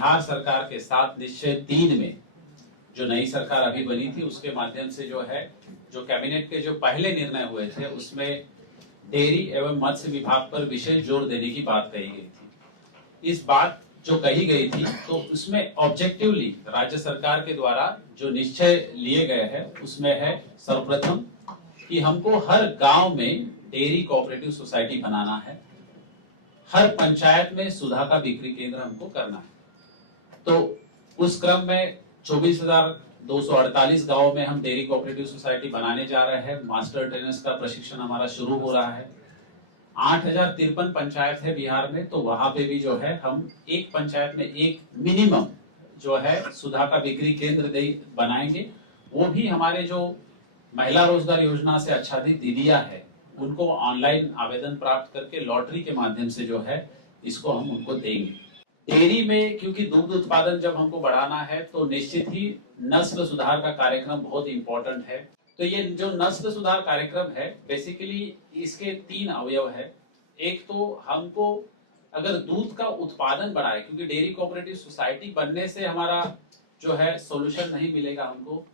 बिहार सरकार के साथ निश्चय 3 में जो नई सरकार अभी बनी थी उसके माध्यम से जो है, जो कैबिनेट के जो पहले निर्णय हुए थे उसमें डेयरी एवं मत्स्य विभाग पर विशेष जोर देने की बात कही गई थी। इस बात जो कही गई थी तो उसमें ऑब्जेक्टिवली राज्य सरकार के द्वारा जो निश्चय लिए गए हैं उसमें है सर्वप्रथम कि हमको हर गांव में डेयरी कोऑपरेटिव सोसाइटी बनाना है, हर पंचायत में सुधा का बिक्री केंद्र हमको करना है। तो उस क्रम में 24,248 गांवों में हम डेयरी कोऑपरेटिव सोसाइटी बनाने जा रहे हैं। मास्टर ट्रेनर्स का प्रशिक्षण हमारा शुरू हो रहा है। 8,053 पंचायत है बिहार में, तो वहां पे भी जो है हम एक पंचायत में एक मिनिमम जो है सुधा का बिक्री केंद्र बनाएंगे। वो भी हमारे जो महिला रोजगार योजना से आच्छादित दीदियां है उनको ऑनलाइन आवेदन प्राप्त करके लॉटरी के माध्यम से जो है इसको हम उनको देंगे। डेयरी में क्योंकि दुग्ध उत्पादन जब हमको बढ़ाना है तो निश्चित ही नस्ल सुधार का कार्यक्रम बहुत इंपॉर्टेंट है। तो ये जो नस्ल सुधार कार्यक्रम है बेसिकली इसके 3 अवयव है। एक तो हमको अगर दूध का उत्पादन बढ़ाए, क्योंकि डेयरी कोऑपरेटिव सोसाइटी बनने से हमारा जो है सॉल्यूशन नहीं मिलेगा हमको,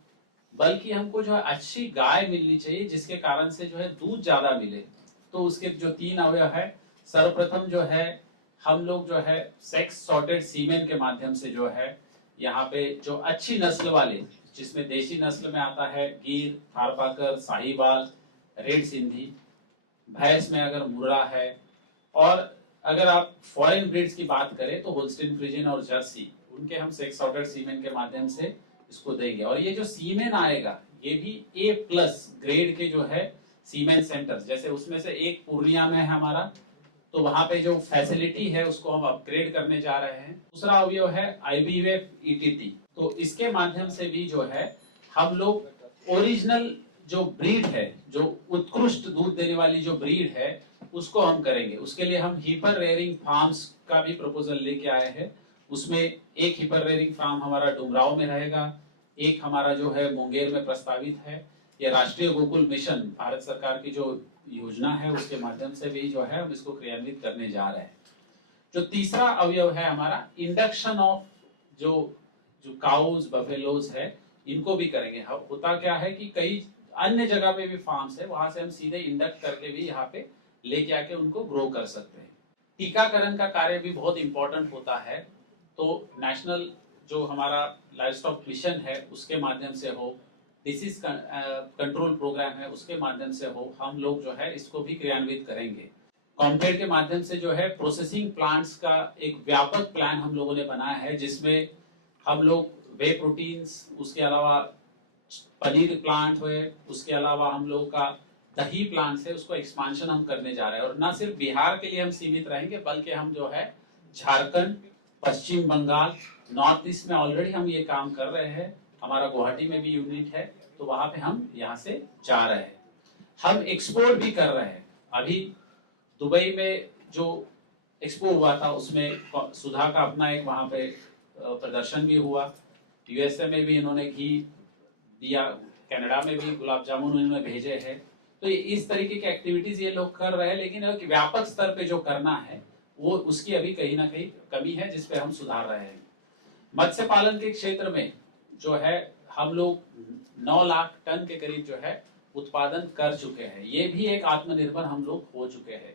बल्कि हमको जो है अच्छी गाय मिलनी चाहिए जिसके कारण से जो है दूध ज्यादा मिले। तो उसके जो 3 अवयव है, सर्वप्रथम जो है हम लोग जो है सेक्स सॉर्टेड सीमेन के माध्यम से जो है यहाँ पे जो अच्छी नस्ल वाले, जिसमें देशी नस्ल में आता है गिर, थारपाकर, साहिवाल, रेड सिंधी, भैंस में अगर मुर्रा है, और अगर आप फॉरेन ब्रीड्स की बात करें तो होल्स्टीन फ्रिजियन और जर्सी, उनके हम सेक्स सॉर्टेड सीमेन के माध्यम से इसको देंगे। और ये जो सीमेन आएगा ये भी A+ ग्रेड के जो है सीमेन सेंटर्स, जैसे उसमें से एक पूर्णिया में है हमारा, तो वहां पे जो फैसिलिटी है उसको हम अपग्रेड करने जा रहे हैं। दूसरा अवयव है IBF ETT, तो इसके माध्यम से भी जो है हम लोग ओरिजिनल जो ब्रीड है, जो उत्कृष्ट दूध देने वाली जो ब्रीड है उसको हम करेंगे। उसके लिए हम हिपर रेयरिंग फार्म्स का भी प्रपोजल लेके आए हैं। उसमें एक हिपर रेयरिंग फार्म हमारा डुमराव में रहेगा, एक हमारा जो है मुंगेर में प्रस्तावित है। ये राष्ट्रीय गोकुल मिशन भारत सरकार की जो योजना है उसके माध्यम से भी जो है हम इसको क्रियान्वित करने जा रहे हैं। जो तीसरा अवयव है हमारा इंडक्शन ऑफ जो काउज बफेलोज है इनको भी करेंगे। होता क्या है कि कई अन्य जगह पे भी फार्म्स है, वहां से हम सीधे इंडक्ट करके भी यहाँ पे लेके आके उनको ग्रो कर सकते हैं। टीकाकरण का कार्य भी बहुत इंपॉर्टेंट होता है, तो नेशनल जो हमारा लाइवस्टॉक मिशन है उसके माध्यम से हो, डिसीज कंट्रोल प्रोग्राम है उसके माध्यम से हो, हम लोग जो है इसको भी क्रियान्वित करेंगे। कॉम्पेड के माध्यम से जो है प्रोसेसिंग प्लांट्स का एक व्यापक प्लान हम लोगों ने बनाया है, जिसमें हम लोग वे प्रोटीन्स, उसके अलावा पनीर प्लांट हुए, उसके अलावा हम लोग का दही प्लांट है उसको एक्सपांशन हम करने जा रहे हैं। और न सिर्फ बिहार के लिए हम सीमित रहेंगे बल्कि हम जो है झारखंड, पश्चिम बंगाल, नॉर्थ ईस्ट में ऑलरेडी हम ये काम कर रहे हैं। हमारा गुवाहाटी में भी यूनिट है, तो वहां पे हम यहाँ से जा रहे हैं। हम एक्सपोर्ट भी कर रहे हैं। अभी दुबई में जो एक्सपो हुआ था उसमें सुधा का अपना एक वहां पे प्रदर्शन भी हुआ। USA में भी इन्होंने घी दिया, कनाडा में भी गुलाब जामुन इन्होंने भेजे हैं। तो इस तरीके की एक्टिविटीज ये लोग कर रहे हैं, लेकिन व्यापक स्तर पे जो करना है वो उसकी अभी कहीं ना कहीं कमी है जिसपे हम सुधार रहे हैं। मत्स्य पालन के क्षेत्र में जो है हम लोग 9 लाख टन के करीब जो है उत्पादन कर चुके हैं। ये भी एक आत्मनिर्भर हम लोग हो चुके हैं।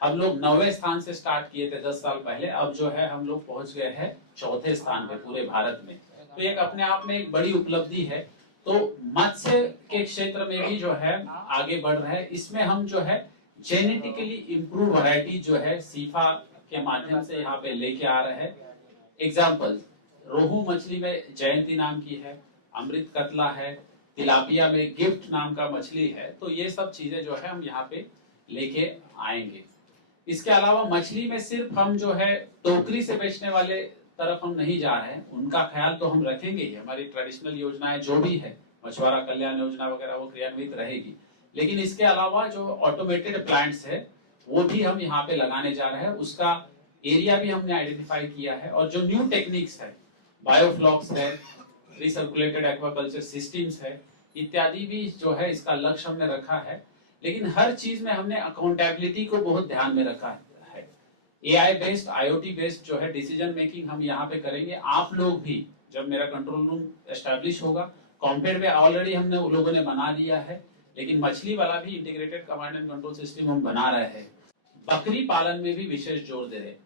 हम लोग 9वें स्थान से स्टार्ट किए थे 10 साल पहले, अब जो है हम लोग पहुंच गए हैं 4थे स्थान पे पूरे भारत में। तो एक अपने आप में एक बड़ी उपलब्धि है। तो मत्स्य के क्षेत्र में भी जो है आगे बढ़ रहे हैं। इसमें हम जो है जेनेटिकली इम्प्रूव वैरायटी जो है सीफा के माध्यम से यहाँ पे लेके आ रहे हैं। एग्जाम्पल, रोहू मछली में जयंती नाम की है, अमृत कतला है, तिलापिया में गिफ्ट नाम का मछली है। तो ये सब चीजें जो है हम यहाँ पे लेके आएंगे। इसके अलावा मछली में सिर्फ हम जो है टोकरी से बेचने वाले तरफ हम नहीं जा रहे हैं, उनका ख्याल तो हम रखेंगे ही। हमारी ट्रेडिशनल योजनाएं जो भी है, मछुआरा कल्याण योजना वगैरह, वो क्रियान्वित रहेगी। लेकिन इसके अलावा जो ऑटोमेटेड प्लांट्स है वो भी हम यहाँ पे लगाने जा रहे हैं। उसका एरिया भी हमने आइडेंटिफाई किया है। और जो न्यू टेक्निक्स है, बायोफ्लॉक्स है, रिसर्कुलेटेड एक्वाकल्चर सिस्टम्स है, इत्यादि भी जो है इसका लक्ष्य हमने रखा है। लेकिन हर चीज में हमने अकाउंटेबिलिटी को बहुत ध्यान में रखा है। AI बेस्ड, IoT बेस्ड जो है डिसीजन मेकिंग हम यहाँ पे करेंगे। आप लोग भी जब मेरा कंट्रोल रूम एस्टैब्लिश होगा, कॉम्पेड में ऑलरेडी हमने लोगों ने बना दिया है, लेकिन मछली वाला भी integrated command and control system हम बना रहे हैं। बकरी पालन में भी विशेष जोर दे रहे हैं।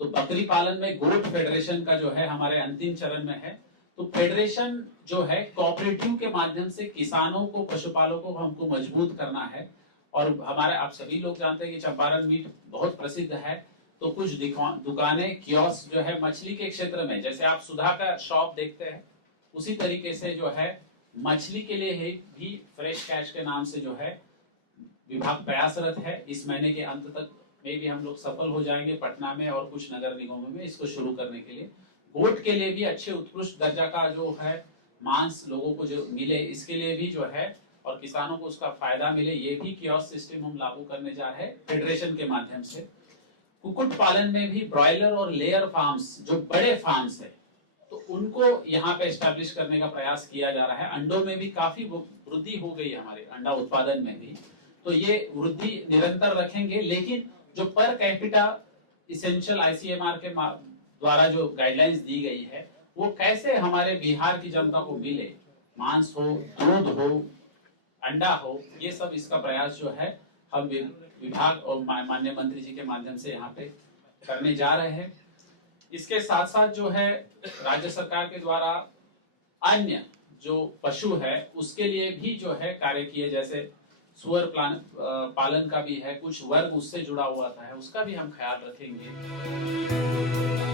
तो बकरी पालन में गोट फेडरेशन का जो है हमारे अंतिम चरण में है। तो फेडरेशन जो है कोऑपरेटिव के माध्यम से किसानों को, पशुपालकों को हमको मजबूत करना है। और हमारे, आप सभी लोग जानते हैं कि चंपारण मीट बहुत प्रसिद्ध है। तो कुछ दुकानें, कियोस्क जो है मछली के क्षेत्र में, जैसे आप सुधा का शॉप देखते हैं, उसी तरीके से जो है मछली के लिए भी फ्रेश कैच के नाम से जो है विभाग प्रयासरत है। इस महीने के अंत तक में भी हम लोग सफल हो जाएंगे पटना में और कुछ नगर निगमों में इसको शुरू करने के लिए। गोट के लिए भी अच्छे उत्कृष्ट दर्जा का जो है मांस लोगों को जो मिले, इसके लिए भी जो है और किसानों को उसका फायदा मिले, ये भी कियोस्क सिस्टम हम लागू करने जा रहे हैं फेडरेशन के माध्यम से। कुक्कुट पालन में भी ब्रॉयलर और लेयर फार्म्स, जो बड़े फार्म्स है, तो उनको यहाँ पे एस्टैब्लिश करने का प्रयास किया जा रहा है। अंडों में भी काफी वृद्धि हो गई है, हमारे अंडा उत्पादन में भी। तो ये वृद्धि निरंतर रखेंगे, लेकिन जो पर कैपिटा इसेंशियल ICMR के द्वारा जो गाइडलाइंस दी गई है, वो कैसे हमारे बिहार की जनता को मिले, मांस हो, दूध हो, अंडा हो, ये सब इसका प्रयास जो है हम विभाग और माननीय मंत्री जी के माध्यम से यहाँ पे करने जा रहे हैं। इसके साथ साथ जो है राज्य सरकार के द्वारा अन्य जो पशु है उसके लिए भी जो है कार्य किए, जैसे सुअर पालन का भी है, कुछ वर्ग उससे जुड़ा हुआ था, उसका भी हम ख्याल रखेंगे।